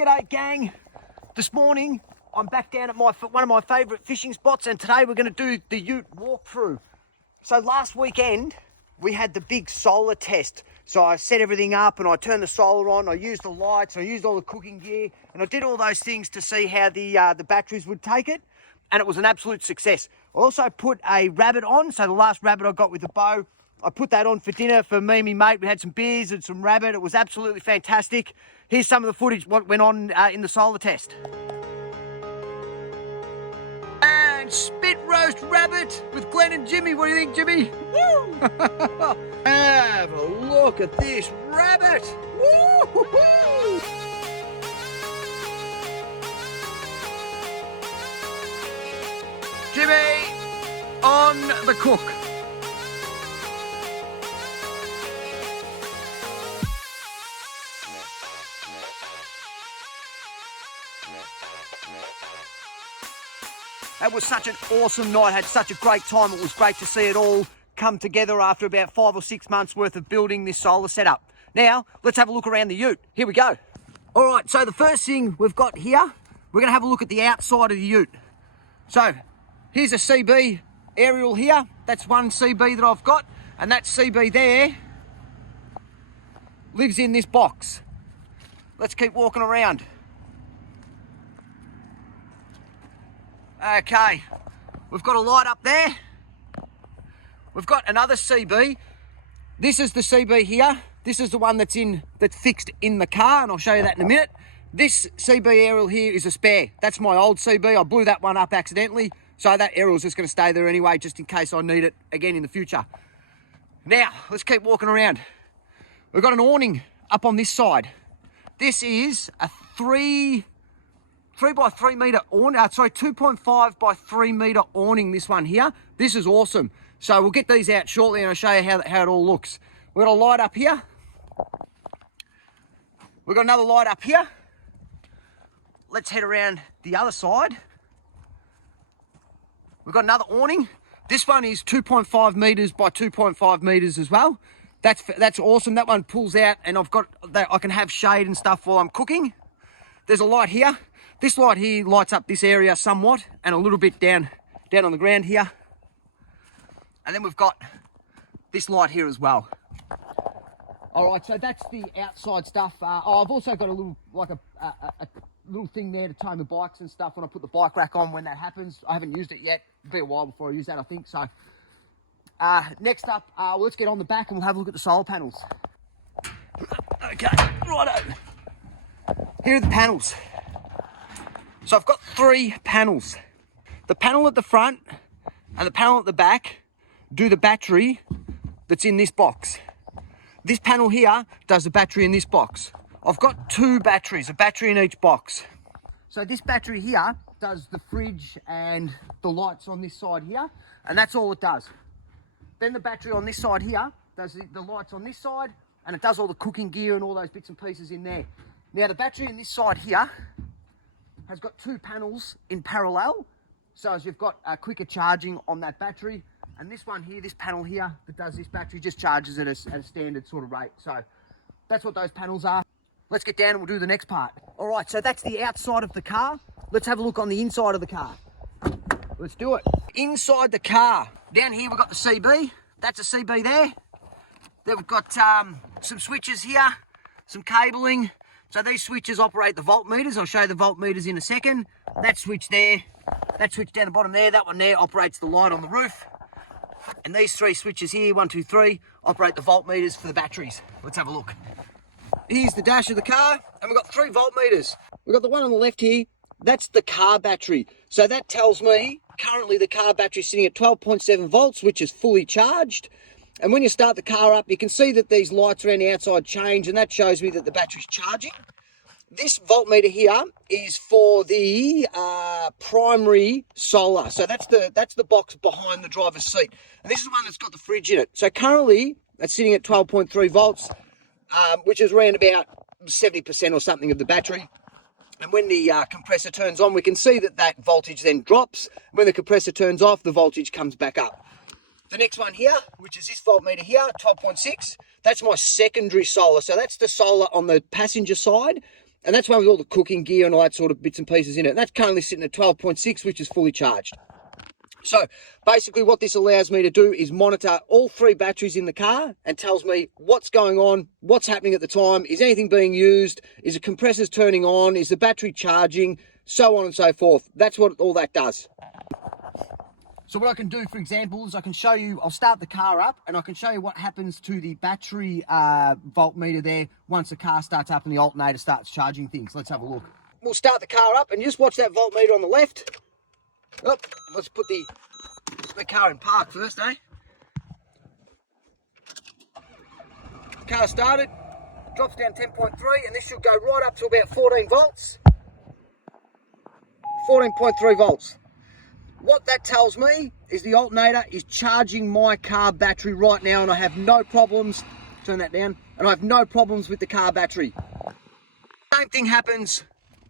G'day gang. This morning I'm back down at one of my favourite fishing spots, and today we're going to do the ute walkthrough. So last weekend we had the big solar test. So I set everything up and I turned the solar on, I used the lights, I used all the cooking gear, and I did all those things to see how the batteries would take it, and it was an absolute success. I also put a rabbit on, so the last rabbit I got with the bow, I put that on for dinner for me and my mate. We had some beers and some rabbit. It was absolutely fantastic. Here's some of the footage what went on in the solar test. And spit roast rabbit with Glenn and Jimmy. What do you think, Jimmy? Woo! Have a look at this rabbit. Woo-hoo-hoo! Jimmy on the cook. That was such an awesome night. Had such a great time. It was great to see it all come together after about 5 or 6 months worth of building this solar setup. Now, let's have a look around the ute. Here we go. All right, so the first thing we've got here, we're gonna have a look at the outside of the ute. So, here's a CB aerial here. That's one CB that I've got, and that CB there lives in this box. Let's keep walking around. Okay, we've got a light up there. We've got another CB. This is the CB here. This is the one that's fixed in the car, and I'll show you that in a minute. This CB aerial here is a spare. That's my old CB. I blew that one up accidentally, so that aerial's just going to stay there anyway, just in case I need it again in the future. Now, let's keep walking around. We've got an awning up on this side. This is a 3 by 3 metre awning, 2.5 by 3 metre awning, this one here. This is awesome. So we'll get these out shortly and I'll show you how it all looks. We've got a light up here. We've got another light up here. Let's head around the other side. We've got another awning. This one is 2.5 metres by 2.5 metres as well. That's awesome. That one pulls out and I can have shade and stuff while I'm cooking. There's a light here. This light here lights up this area somewhat and a little bit down on the ground here. And then we've got this light here as well. All right, so that's the outside stuff. I've also got a little, like a little thing there to tow the bikes and stuff when I put the bike rack on when that happens. I haven't used it yet. It'll be a while before I use that, I think. So next up, let's get on the back and we'll have a look at the solar panels. Okay, righto. Here are the panels. So I've got 3 panels. The panel at the front and the panel at the back do the battery that's in this box. This panel here does the battery in this box. I've got 2 batteries, a battery in each box. So this battery here does the fridge and the lights on this side here, and that's all it does. Then the battery on this side here does the lights on this side, and it does all the cooking gear and all those bits and pieces in there. Now the battery in this side here has got 2 panels in parallel, so as you've got quicker charging on that battery, and this one here, this panel here that does this battery just charges at a standard sort of rate. So that's what those panels are. Let's get down and we'll do the next part. All right, so that's the outside of the car. Let's have a look on the inside of the car. Let's do it. Inside the car, down here we've got the CB. That's a CB there. Then we've got some switches here, some cabling. So these switches operate the voltmeters. I'll show you the voltmeters in a second. That switch there, that switch down the bottom there, that one there operates the light on the roof. And these 3 switches here, 1, 2, 3, operate the voltmeters for the batteries. Let's have a look. Here's the dash of the car, and we've got 3 voltmeters. We've got the one on the left here, that's the car battery. So that tells me currently the car battery is sitting at 12.7 volts, which is fully charged. And when you start the car up, you can see that these lights around the outside change, and that shows me that the battery's charging. This voltmeter here is for the primary solar. So that's the box behind the driver's seat. And this is the one that's got the fridge in it. So currently, that's sitting at 12.3 volts, which is around about 70% or something of the battery. And when the compressor turns on, we can see that voltage then drops. When the compressor turns off, the voltage comes back up. The next one here, which is this voltmeter here, 12.6, that's my secondary solar. So that's the solar on the passenger side. And that's one with all the cooking gear and all that sort of bits and pieces in it. And that's currently sitting at 12.6, which is fully charged. So basically what this allows me to do is monitor all 3 batteries in the car and tells me what's going on, what's happening at the time, is anything being used, is the compressors turning on, is the battery charging, so on and so forth. That's what all that does. So what I can do, for example, is I can show you, I'll start the car up and I can show you what happens to the battery voltmeter there once the car starts up and the alternator starts charging things. Let's have a look. We'll start the car up and just watch that voltmeter on the left. Oh, let's put the car in park first, eh? Car started, drops down 10.3 and this should go right up to about 14 volts. 14.3 volts. What that tells me is the alternator is charging my car battery right now and I have no problems, turn that down, and I have no problems with the car battery. Same thing happens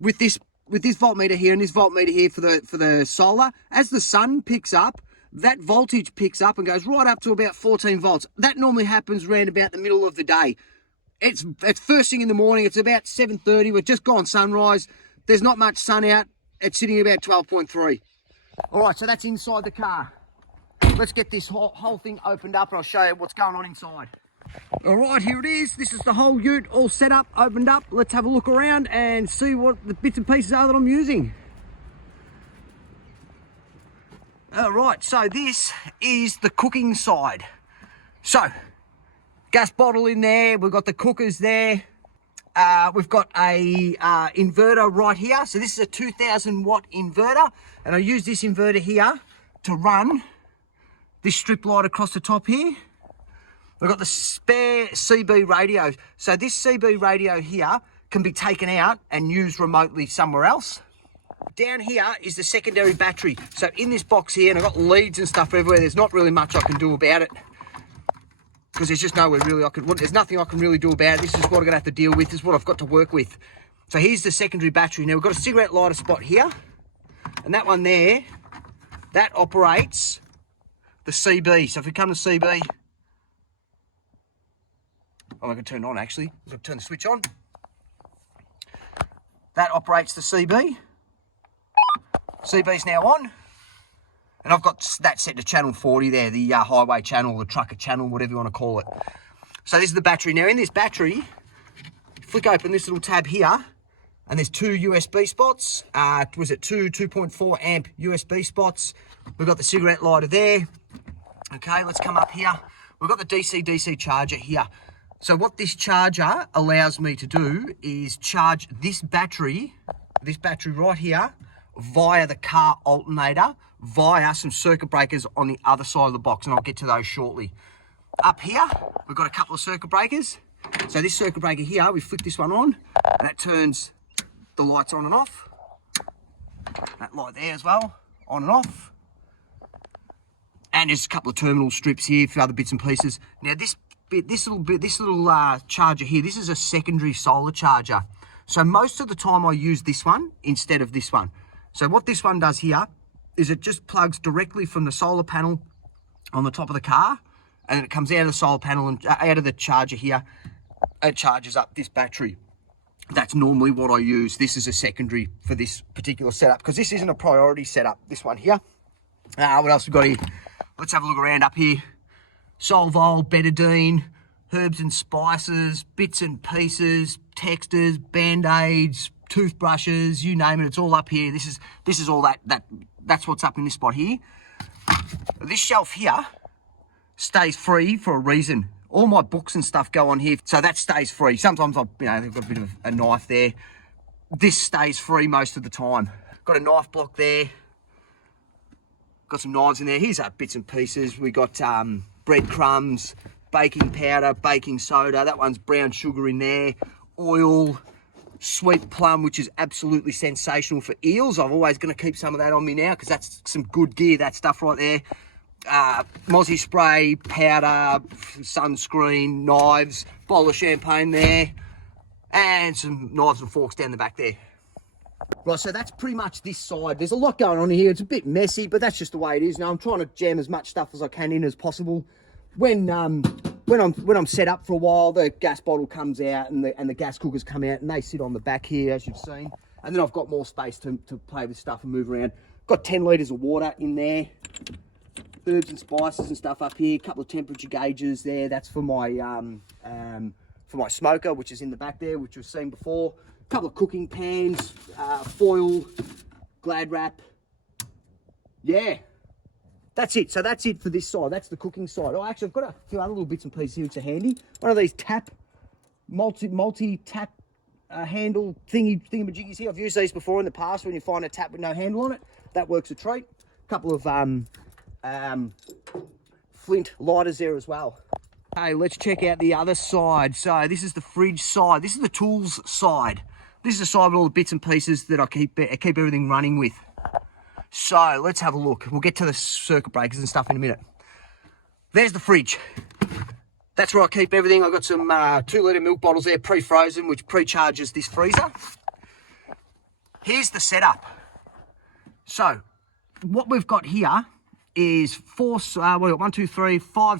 with this voltmeter here and this voltmeter here for the solar. As the sun picks up, that voltage picks up and goes right up to about 14 volts. That normally happens around about the middle of the day. It's first thing in the morning, it's about 7:30, we've just gone sunrise, there's not much sun out, it's sitting at about 12.3. All right, so that's inside the car. Let's get this whole thing opened up and I'll show you what's going on inside. All right, here it is. This is the whole ute all set up, opened up. Let's have a look around and see what the bits and pieces are that I'm using. All right, so this is the cooking side. So, gas bottle in there, we've got the cookers there. We've got a inverter right here. So this is a 2000 watt inverter. And I use this inverter here to run this strip light across the top here. We've got the spare CB radio. So this CB radio here can be taken out and used remotely somewhere else. Down here is the secondary battery. So in this box here, and I've got leads and stuff everywhere, there's not really much I can do about it. Because there's just nowhere really there's nothing I can really do about it. This is what I'm gonna have to deal with, this is what I've got to work with. So here's the secondary battery. Now we've got a cigarette lighter spot here, and that one there, that operates the CB. So if we come to CB, oh, I can turn it on actually. I can turn the switch on. That operates the CB. CB's now on. And I've got that set to channel 40 there, the highway channel, the trucker channel, whatever you want to call it. So this is the battery. Now in this battery, flick open this little tab here, and there's 2 USB spots. Was it 2.4 amp USB spots? We've got the cigarette lighter there. Okay, let's come up here. We've got the DC-DC charger here. So what this charger allows me to do is charge this battery right here, via the car alternator, via some circuit breakers on the other side of the box, and I'll get to those shortly. Up here, we've got a couple of circuit breakers. So this circuit breaker here, we flick this one on, and that turns the lights on and off. That light there as well, on and off. And there's a couple of terminal strips here for other bits and pieces. Now this little charger here, this is a secondary solar charger. So most of the time I use this one instead of this one. So what this one does here is it just plugs directly from the solar panel on the top of the car, and it comes out of the solar panel and out of the charger here. It charges up this battery. That's normally what I use. This is a secondary for this particular setup because this isn't a priority setup, this one here. What else we got here? Let's have a look around up here. Solvol, betadine, herbs and spices, bits and pieces, textures, band-aids, toothbrushes, you name it, it's all up here. This is all that's what's up in this spot here. This shelf here stays free for a reason. All my books and stuff go on here, so that stays free. Sometimes they've got a bit of a knife there. This stays free most of the time. Got a knife block there. Got some knives in there. Here's our bits and pieces. We got breadcrumbs, baking powder, baking soda. That one's brown sugar in there. Oil, sweet plum, which is absolutely sensational for eels. I'm always going to keep some of that on me now because that's some good gear, that stuff right there. Mozzie spray, powder, sunscreen, knives, bottle of champagne there, and some knives and forks down the back there. Right, so that's pretty much this side. There's a lot going on here. It's a bit messy, but that's just the way it is. Now I'm trying to jam as much stuff as I can in as possible. When when I'm set up for a while, the gas bottle comes out and the gas cookers come out, and they sit on the back here, as you've seen. And then I've got more space to play with stuff and move around. Got 10 litres of water in there. Herbs and spices and stuff up here. A couple of temperature gauges there. That's for my smoker, which is in the back there, which you've seen before. A couple of cooking pans, foil, Glad wrap. Yeah, that's it. So that's it for this side. That's the cooking side. Oh, actually, I've got a few other little bits and pieces here which are handy. One of these multi-tap handle thingamajiggies here. I've used these before in the past when you find a tap with no handle on it. That works a treat. A couple of flint lighters there as well. Okay, let's check out the other side. So this is the fridge side. This is the tools side. This is the side with all the bits and pieces that I keep everything running with. So let's have a look. We'll get to the circuit breakers and stuff in a minute. There's the fridge. That's where I keep everything. I've got some 2-litre milk bottles there, pre-frozen, which pre-charges this freezer. Here's the setup. So what we've got here is 5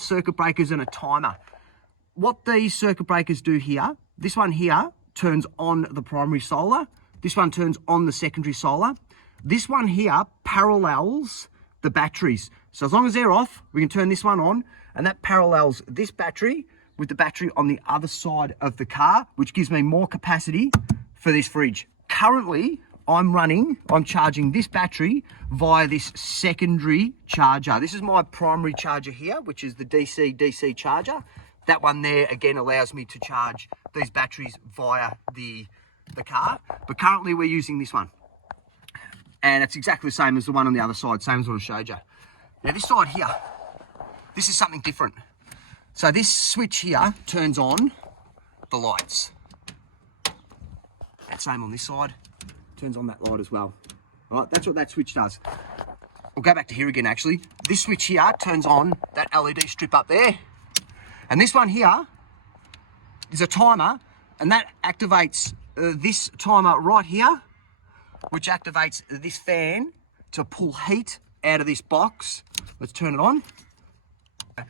circuit breakers and a timer. What these circuit breakers do here, this one here turns on the primary solar. This one turns on the secondary solar. This one here parallels the batteries. So as long as they're off, we can turn this one on, and that parallels this battery with the battery on the other side of the car, which gives me more capacity for this fridge. Currently, I'm charging this battery via this secondary charger. This is my primary charger here, which is the DC charger. That one there, again, allows me to charge these batteries via the car. But currently, we're using this one. And it's exactly the same as the one on the other side, same as what I showed you. Now, this side here, this is something different. So this switch here turns on the lights. And same on this side, turns on that light as well. All right, that's what that switch does. We'll go back to here again, actually. This switch here turns on that LED strip up there. And this one here is a timer, and that activates this timer right here, which activates this fan to pull heat out of this box. Let's turn it on. So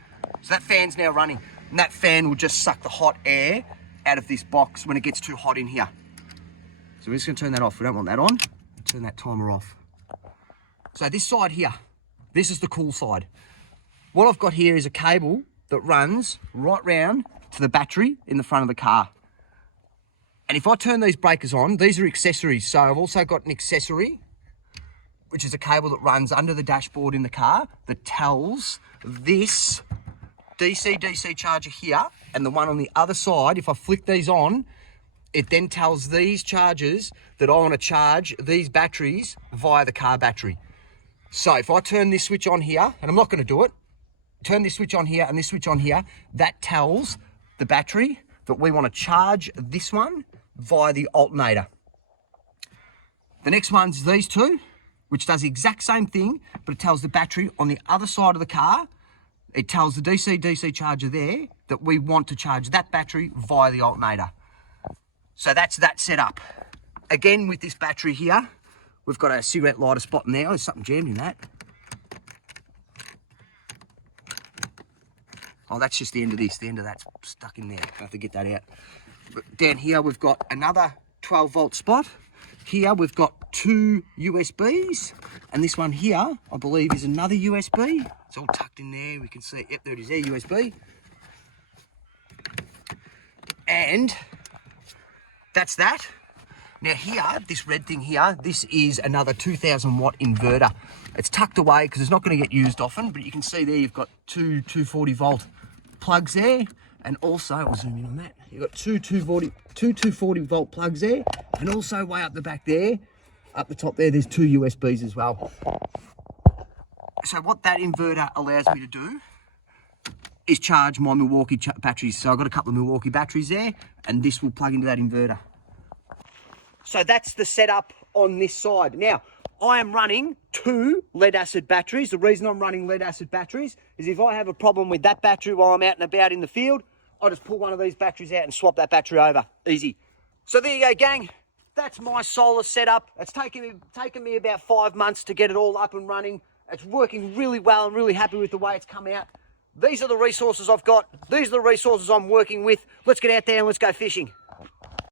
that fan's now running, and that fan will just suck the hot air out of this box when it gets too hot in here. So we're just going to turn that off. We don't want that on. Turn that timer off. So this side here, this is the cool side. What I've got here is a cable that runs right round to the battery in the front of the car. And if I turn these breakers on, these are accessories. So I've also got an accessory, which is a cable that runs under the dashboard in the car that tells this DC charger here and the one on the other side, if I flick these on, it then tells these chargers that I want to charge these batteries via the car battery. So if I turn this switch on here, and I'm not going to do it, turn this switch on here and this switch on here, that tells the battery that we want to charge this one via the alternator. The next one's these two, which does the exact same thing, but it tells the battery on the other side of the car, it tells the DC charger there that we want to charge that battery via the alternator. So that's that setup. Again, with this battery here, we've got a cigarette lighter spot in there. Oh, there's something jammed in that. Oh, that's just the end of this. The end of that's stuck in there. I have to get that out. But down here, we've got another 12-volt spot. Here, we've got 2 USBs. And this one here, I believe, is another USB. It's all tucked in there. We can see, yep, there it is there, USB. And that's that. Now here, this red thing here, this is another 2000 watt inverter. It's tucked away because it's not going to get used often, but you can see there you've got two 240 volt plugs there, and also, I'll zoom in on that, you've got two 240 volt plugs there, and also way up the back there, up the top there, there's 2 USBs as well. So what that inverter allows me to do is charge my Milwaukee batteries. So I've got a couple of Milwaukee batteries there, and this will plug into that inverter. So that's the setup on this side. Now, I am running 2 lead acid batteries. The reason I'm running lead acid batteries is if I have a problem with that battery while I'm out and about in the field, I just pull one of these batteries out and swap that battery over. Easy. So there you go, gang. That's my solar setup. It's taken me about 5 months to get it all up and running. It's working really well. I'm really happy with the way it's come out. These are the resources I've got. These are the resources I'm working with. Let's get out there and let's go fishing.